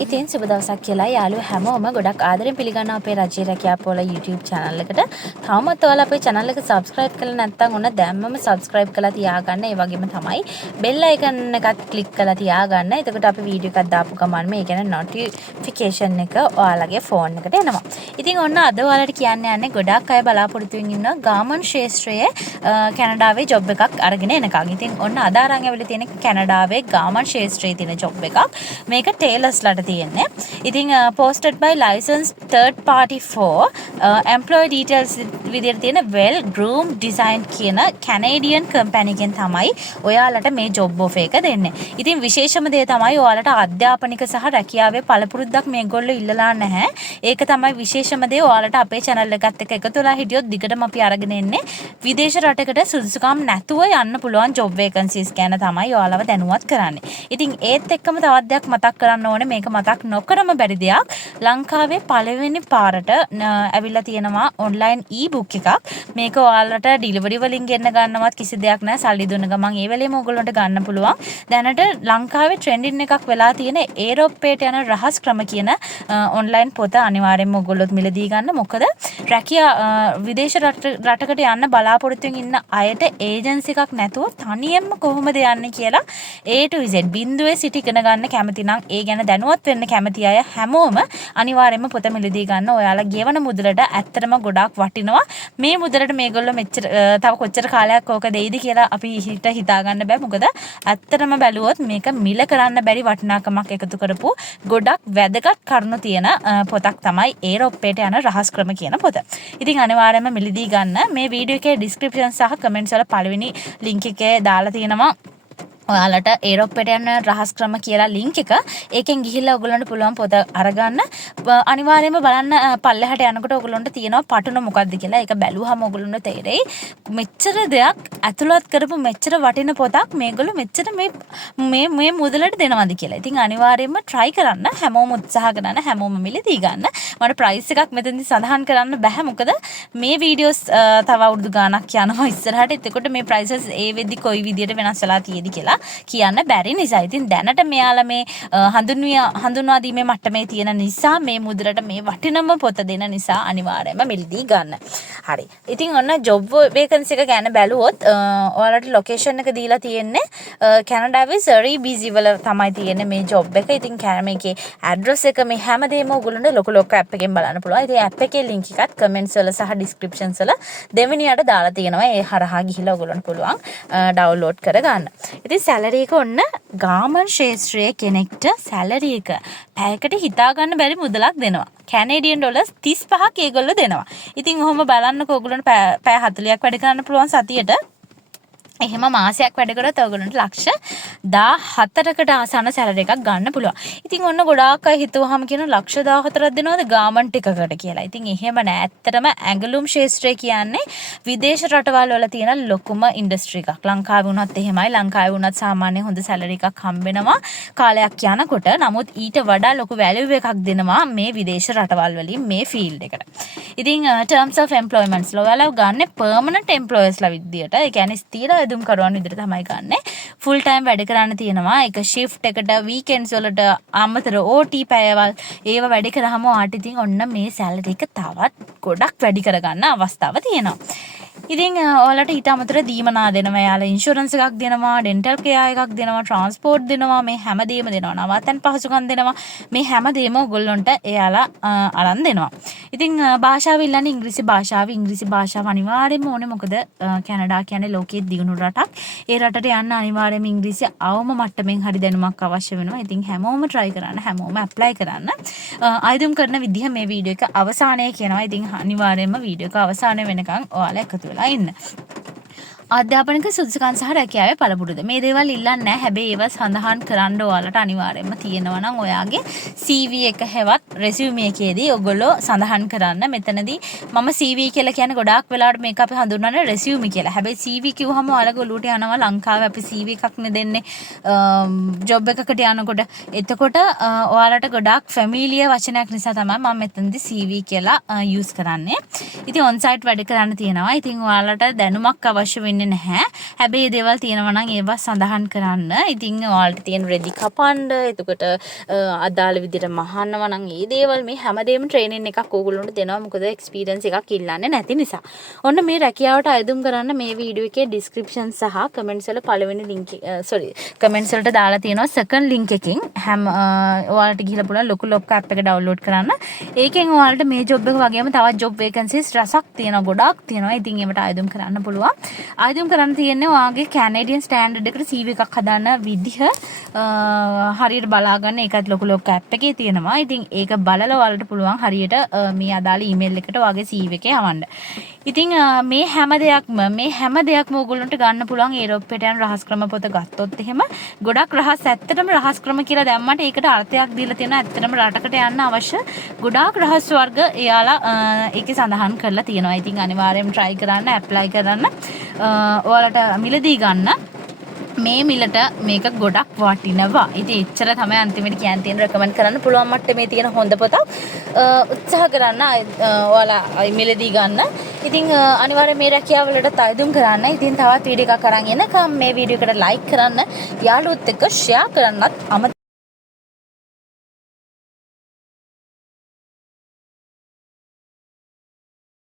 ඉතින් සුබ දවසක් කියලා යාළුවෝ හැමෝම ගොඩක් ආදරෙන් පිළිගන්නවා අපේ රජයේ රැකියා පොළ YouTube channel එකට. තවමත් ඔයාලා අපේ channel එක subscribe කරලා නැත්නම් ඔන්න දැම්මම subscribe කරලා තියාගන්න. ඒ වගේම තමයි bell icon එකත් click කරලා තියාගන්න. එතකොට අපි වීඩියෝ එකක් දාපු ගමන් මේ කියන්නේ notification එක ඔයාලගේ phone එකට එනවා. ඉතින් ඔන්න අද ඔයාලට කියන්න යන්නේ ගොඩක් අය බලාපොරොත්තු වෙමින් ඉන්න garment ශාස්ත්‍රයේ කැනඩාවේ job එකක් අරගෙන එනකන්. ඉතින් ඔන්න අද අරන් ඇවිල්ලා තියෙන කැනඩාවේ garment ශාස්ත්‍රයේ තියෙන job එකක්. මේක tailors තියෙන්නේ. ඉතින් posted by licensed third party for employee details විදිහට තියෙන well groomed design කියන Canadian company එකෙන් තමයි ඔයාලට මේ job offer එක දෙන්නේ. ඉතින් විශේෂම දේ තමයි ඔයාලට අධ්‍යාපනික සහ රැකියාවේ පළපුරුද්දක් මේගොල්ලෝ ඉල්ලලා නැහැ. ඒක තමයි විශේෂම දේ. ඔයාලට අපේ channel එකත් එක්ක එකතු වෙලා හිටියොත් දිගටම අපි අරගෙන එන්නේ විදේශ රටකට සුදුසුකම් නැතුව යන්න පුළුවන් job vacancies ගැන තමයි ඔයාලව දැනුවත් කරන්නේ. ඉතින් ඒත් එක්කම තවත් දෙයක් මතක් කරන්න ඕනේ. මේක මතක් නොකරම බැරි දෙයක්. ලංකාවේ පළවෙනි පාරට ඇවිල්ලා තියෙනවා ඔන්ලයින් e-book එකක්. මේක ඔයාලට ඩිලිවරි වලින් ගෙන්න ගන්නවත් කිසි දෙයක් නැහැ. සල්ලි දුන්න ගමන් ඒ වෙලේම ඔයගොල්ලන්ට ගන්න පුළුවන්. දැනට ලංකාවේ ට්‍රෙන්ඩින් එකක් වෙලා තියෙන ඒරෝප්පේට යන රහස් ක්‍රම කියන ඔන්ලයින් පොත අනිවාර්යෙන්ම ඔයගොල්ලොත් මිලදී ගන්න. මොකද රැකියා විදේශ රටකට යන්න බලාපොරොත්තු ඉන්න අයට ඒජන්සි එකක් නැතුව තනියෙන්ම කොහොමද යන්නේ කියලා A to Z බිඳුවේ සිට ඉගෙන ගන්න කැමති නම් ඒ ගැන දැනුවත් වෙන්න කැමති අය හැමෝම අනිවාර්යයෙන්ම පොත මිලදී ගන්න. ඔයාලා ගෙවන මුදලට ඇත්තටම ගොඩාක් වටිනවා. මේ මුදලට මේගොල්ලෝ මෙච්චර තව කොච්චර කාලයක් ඕක දෙයිද කියලා අපි හිතා ගන්න බෑ. මොකද ඇත්තටම බැලුවොත් මේක මිල කරන්න බැරි වටිනාකමක් එකතු කරපු ගොඩක් වැදගත් කරුණු තියෙන පොතක් තමයි ඒරෝප්පේට යන රහස් ක්‍රම කියන පොත. ඉතින් අනිවාර්යයෙන්ම මිලදී ගන්න. මේ වීඩියෝ එකේ description සහ comments වල පළවෙනි link එකේ දාලා තියෙනවා ඔයාලට ඒරෝප්පේට යන රහස් ක්‍රම කියලා ලින්ක් එක. ඒකෙන් ගිහිල්ලා ඔයගොල්ලන්ට පුළුවන් පොත අරගන්න. අනිවාර්යයෙන්ම බලන්න පල්ලෙහාට යනකොට ඔයගොල්ලන්ට තියෙනවා පටුන මොකක්ද කියලා. ඒක බැලුවහම ඔයගොල්ලන්ට තේරෙයි. මෙච්චර දෙයක් ඇතුළත් කරපු මෙච්චර වටින පොතක් මේගොල්ලෝ මෙච්චර මේ මුදලට දෙනවද කියලා. ඉතින් අනිවාර්යයෙන්ම try කරන්න. හැමෝම උත්සාහ කරන්න. හැමෝම මිලදී ගන්න. මට price එකක් මෙතනදී සඳහන් කරන්න බෑ. මොකද මේ videos තව අවුරුදු ගාණක් යනවා ඉස්සරහට. එතකොට මේ prices ඒ වෙද්දි කොයි විදියට වෙනස් වෙලා තියෙද කියලා කියන්න බැරි නිසා. ඉතින් දැනට මෙයාලා මේ හඳුන්වා දීමේ මට්ටමේ තියෙන නිසා මේ මුදලට මේ වටිනම පොත දෙන නිසා අනිවාර්යයෙන්ම මිලදී ගන්න. හරි. ඉතින් ඔන්න job vacancy එක ගැන බැලුවොත් ඔයාලට location එක දීලා තියෙන්නේ කැනඩාවේ සරි බීසි වල තමයි තියෙන්නේ මේ job එක. ඉතින් මේකේ address එක මේ හැමදේම ඔයගොල්ලන්ට ලොකු app එකෙන් බලන්න පුළුවන්. ඉතින් app එකේ link එකත් comments වල සහ descriptions වල දෙවෙනියට දාලා තියෙනවා. ඒ හරහා ගිහිල්ලා ඔයගොල්ලන්ට පුළුවන් download කරගන්න. ඉතින් සැලරි එක ඔන්න ගාමන් ශාස්ත්‍රයේ කෙනෙක්ට සැලරි එක පැයකට හිතා ගන්න බැරි මුදලක් දෙනවා. කැනේඩියන් ඩොලර්ස් 35ක් ඒගොල්ලෝ දෙනවා. ඉතින් ඔහොම බලන්නකෝ ඔයගොල්ලන්ට පැය 40ක් වැඩ කරන්න පුළුවන් සතියට. එහෙම මාසයක් වැඩ කරොත් ඔයගොල්ලන්ට ලක්ෂ 14කට ආසන්න සැලරි එකක් ගන්න පුළුවන්. ඉතින් ඔන්න ගොඩාක් අය හිතුවාම කියන ලක්ෂ 14ක් දෙනවද ගාමන්ට් එකකට කියලා. ඉතින් එහෙම නෑ. ඇත්තටම ඇඟලුම් ශාස්ත්‍රය කියන්නේ විදේශ රටවල් වල තියෙන ලොකුම ඉන්ඩස්ට්‍රි එකක්. ලංකාවේ වුණත් එහෙමයි. ලංකාවේ වුණත් සාමාන්‍ය හොඳ සැලරි එකක් හම්බෙනවා කාලයක් යනකොට. නමුත් ඊට වඩා ලොකු වැලියු එකක් දෙනවා මේ විදේශ රටවල් වලින් මේ ෆීල්ඩ් එකට. ඉතින් terms of employments වල ඔයාලා ගන්න permanent employees ලා විදියට. ඒ කියන්නේ ස්ථිර කරුවන් විදිහට තමයි ගන්න. ෆුල් ටයිම් වැඩ කරන්න තියෙනවා. ඒක ෂිෆ්ට් එකට වීකෙන්ඩ්ස් වලට අමතර OT පැයවල් ඒව වැඩ කරාම ආට ඉතින් ඔන්න මේ සැලරි එක තවත් ගොඩක් වැඩි කරගන්න අවස්ථාව තියෙනවා. ඉතින් ඔයාලට ඊට අමතර දීමනා දෙනවා. යාලා ඉන්ෂුරන්ස් එකක් දෙනවා, ඩෙන්ටල් කෙයා එකක් දෙනවා, ට්‍රාන්ස්පෝර්ට් දෙනවා, මේ හැමදේම දෙනවා. නවාතැන් පහසුකම් දෙනවා. මේ හැමදේම ඔයගොල්ලන්ට එයාලා අරන් දෙනවා. ඉතින් භාෂාව ඉල්ලන්නේ ඉංග්‍රීසි භාෂාව. ඉංග්‍රීසි භාෂාව අනිවාර්යයෙන්ම ඕනේ. මොකද කැනඩා කියන්නේ ලෝකයේ දියුණු රටක්. ඒ රටට යන්න අනිවාර්යයෙන්ම ඉංග්‍රීසි අවම මට්ටමින් හරි දැනුමක් අවශ්‍ය වෙනවා. ඉතින් හැමෝම try කරන්න, හැමෝම apply කරන්න. ආයුධම් කරන විදිහ මේ වීඩියෝ එක අවසානයේ කියනවා. ඉතින් අනිවාර්යයෙන්ම වීඩියෝ එක අවසානයේ වෙනකන් ඔයාලා එකතු වෙලා ඉන්න. අධ්‍යාපනික සුදුසුකම් සහ රැකියාවේ පළපුරුද මේ දේවල් ඉල්ලන්නේ නැහැ. හැබැයි ඒවා සඳහන් කරන්න ඔයාලට අනිවාර්යයෙන්ම තියෙනවා නම් ඔයාගේ CV එක හැවත් resume එකේදී ඔයගොල්ලෝ සඳහන් කරන්න. මෙතනදී මම CV කියලා කියන්නේ ගොඩාක් වෙලාවට මේක අපි හඳුන්වන්නේ resume කියලා. හැබැයි CV කිව්වහම ඔයාලගේ ඔලුවට යනවා ලංකාවේ අපි CV එකක් නේ දෙන්නේ job එකකට යනකොට. එතකොට ඔයාලට ගොඩාක් familiar වචනයක් නිසා තමයි මම මෙතනදී CV කියලා use කරන්නේ. ඉතින් on site වැඩ කරන්න තියෙනවා. ඉතින් ඔයාලට දැනුමක් අවශ්‍ය වෙන්නේ වෙන්නේ නැහැ. හැබැයි මේ දේවල් තියෙනවා නම් ඒවා සඳහන් කරන්න. ඉතින් ඔයාලට තියෙන රෙදි කපන්න, එතකොට අදාළ විදිහට මහන්නව නම් මේ දේවල් මේ හැමදේම ට්‍රේනින් එකක් ඕගොල්ලොන්ට දෙනවා. මොකද එක්ස්පීරියන්ස් එකක් ඉල්ලන්නේ නැති නිසා. ඔන්න මේ රැකියාවට අයදුම් කරන්න මේ වීඩියෝ එකේ ඩිස්ක්‍රිප්ෂන් සහ කමෙන්ට්ස් වල පළවෙනි ලින්ක් කමෙන්ට්ස් වලට දාලා තියෙනවා සෙකන්ඩ් ලින්ක් එකකින්. ඔයාලට ගිහලා පුළුවන් ලොකු ලොක් ඇප් එක ඩවුන්ලෝඩ් කරන්න. ඒකෙන් ඔයාලට මේ ජොබ් එක වගේම තවත් ජොබ් වේකන්සිස් රසක් තියෙනවා, ගොඩාක් තියෙනවා. ඉතින් ඒවට ආයුධම් කරන්න පුළුවන්. ආයුධම් කරන්න තියෙන්නේ ඔයාගේ කැනේඩියන් ස්ටෑන්ඩඩ් එකට CV එකක් හදාන්න විදිහ හරියට බලා ගන්න. ඒකත් ලොකු ලොක් ඇප් එකේ තියෙනවා. ඉතින් ඒක බලලා ඔයාලට පුළුවන් හරියට මේ අදාළ ඊමේල් එකට ඔයාගේ CV එකේ යවන්න. ඉතින් මේ හැම දෙයක්ම ඕගොල්ලන්ට ගන්න පුළුවන් ඒරොප්පේට යන රහස් ක්‍රම පොත ගත්තොත් එහෙම ගොඩක් රහස් ඇත්තටම රහස් ක්‍රම කියලා දැම්මට ඒකට අර්ථයක් දීලා තියෙනවා. ඇත්තටම රටකට යන්න අවශ්‍ය ගොඩාක් රහස් වර්ග එයාලා ඒකේ සඳහන් කරලා තියෙනවා. ඉතින් අනිවාර්යයෙන්ම try කරන්න, apply කරන්න. ඔයාලට මිලදී ගන්න. මේ මිලට මේක ගොඩක් වටිනවා. ඉතින් එච්චර තමයි අන්තිමට කියන්න තියෙන රෙකමන්ඩ් කරන්න පුළුවන් මට්ටමේ තියෙන හොඳ පොතක්. උත්සාහ කරන්න ඔයාලා මිලදී ගන්න. ඉතින් අනිවාර්යයෙන් මේ රැකියාවලට අයදුම් කරන්න. ඉතින් තවත් වීඩියෝ එකක් අරන් එනකම් මේ වීඩියෝ එකට ලයික් කරන්න, යාළුවොත් එක්ක ෂෙයා කරන්නත්